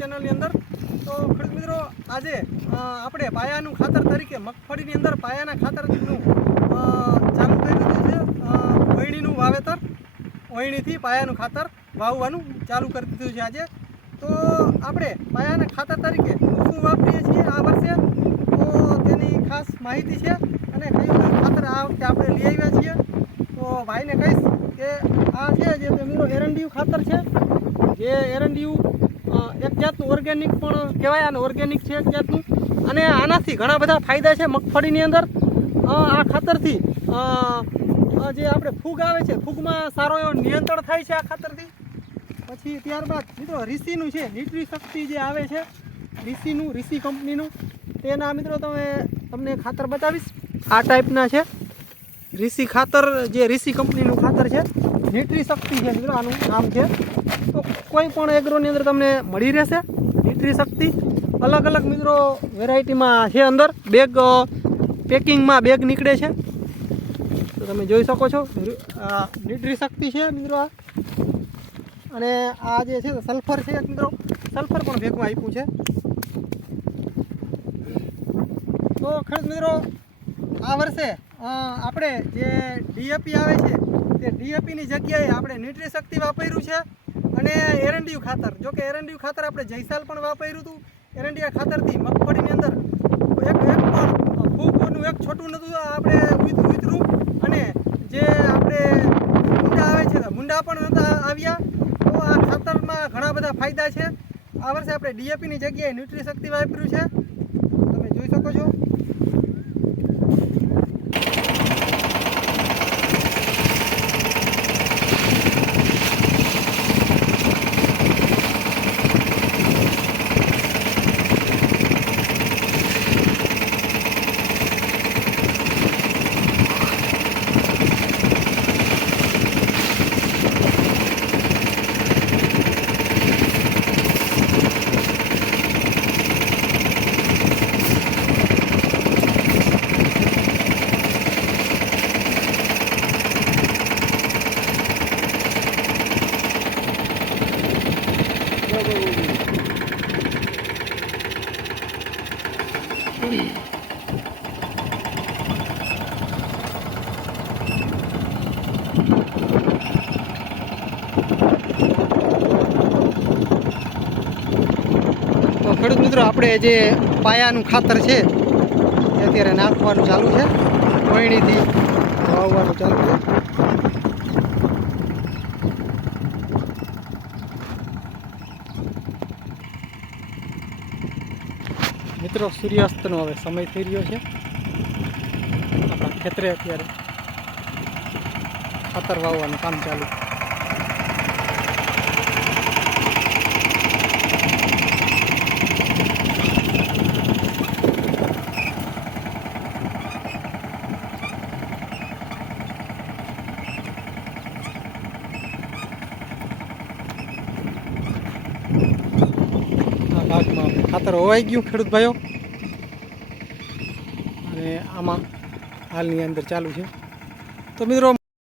ચેનલની અંદર। તો ખેડૂત મિત્રો આજે આપણે પાયાનું ખાતર તરીકે મગફળીની અંદર પાયાના ખાતરનું ચાલુ કરી દીધું છે। વયણીનું વાવેતર, વયણીથી પાયાનું ખાતર વાવવાનું ચાલુ કરી દીધું છે આજે। તો આપણે પાયાના ખાતર તરીકે શું વાપરીએ છીએ આ વર્ષે, તો તેની ખાસ માહિતી છે અને કયું ખાતર આ વખતે આપણે લઈ આવ્યા છીએ। તો ભાઈને કહીશ કે આ છે જે મિત્રો એરંડિયું ખાતર છે, જે એરંડિયું એક જાતનું ઓર્ગેનિક પણ કહેવાય, અને ઓર્ગેનિક છે એક જાતનું, અને આનાથી ઘણા બધા ફાયદા છે મગફળીની અંદર। આ ખાતરથી જે આપણે ફૂગ આવે છે, ફૂગમાં સારો એવો નિયંત્રણ થાય છે આ ખાતરથી। પછી ત્યારબાદ મિત્રો રીસીનું છે, ન્યુટ્રી શક્તિ જે આવે છે રીસી કંપનીનું, તેના મિત્રો તમને ખાતર બતાવીશ। આ ટાઈપના છે રીસી ખાતર, જે રીસી કંપનીનું ખાતર છે, ન્યુટ્રી શક્તિ છે મિત્રો આનું નામ છે। તો કોઈ પણ એગ્રોની અંદર તમને મળી રહેશે ન્યુટ્રી શક્તિ। અલગ અલગ મિત્રો વેરાયટીમાં છે, અંદર બેગ પેકિંગમાં બેગ નીકળે છે, તો તમે જોઈ શકો છો ન્યુટ્રી શક્તિ છે મિત્રો આ। અને આ જે છે સલ્ફર છે મિત્રો, સલ્ફર પણ ભેગમાં આપ્યું છે। તો ખેડૂત મિત્રો આ વર્ષે આપણે જે ડીએપી આવે છે તે ડીએપીની જગ્યાએ આપણે ન્યુટ્રી શક્તિ વાપર્યું છે, અને એરંડિયું ખાતર, જો કે એરંડિયું ખાતર આપણે જયસાલ પણ વાપર્યું હતું। એરંડિયા ખાતરથી મગફળીની અંદર એક પણ ફૂગનું એક છોટું નહોતું આપણે ઉતરું, અને જે આપણે મુંડા આવે છે મુંડા પણ નહોતા આવ્યા। તો આ ખાતરમાં ઘણા બધા ફાયદા છે। આ વર્ષે આપણે ડીએપીની જગ્યાએ ન્યુટ્રી શક્તિ વાપર્યું છે, તમે જોઈ શકો છો। તો ખેડૂત મિત્રો આપણે જે પાયાનું ખાતર છે એ અત્યારે નાખવાનું ચાલુ છે, વયણીથી વાવવાનું ચાલુ છે। મિત્રો સૂર્યાસ્તનો હવે સમય થઈ રહ્યો છે, આપણા ખેતરે અત્યારે ખાતર વાવવાનું કામ ચાલુ। ભાગમાં ખાતર હોવાઈ ગયું ખેડૂત ભાઈઓ, અને આમાં હાલની અંદર ચાલુ છે। તો મિત્રો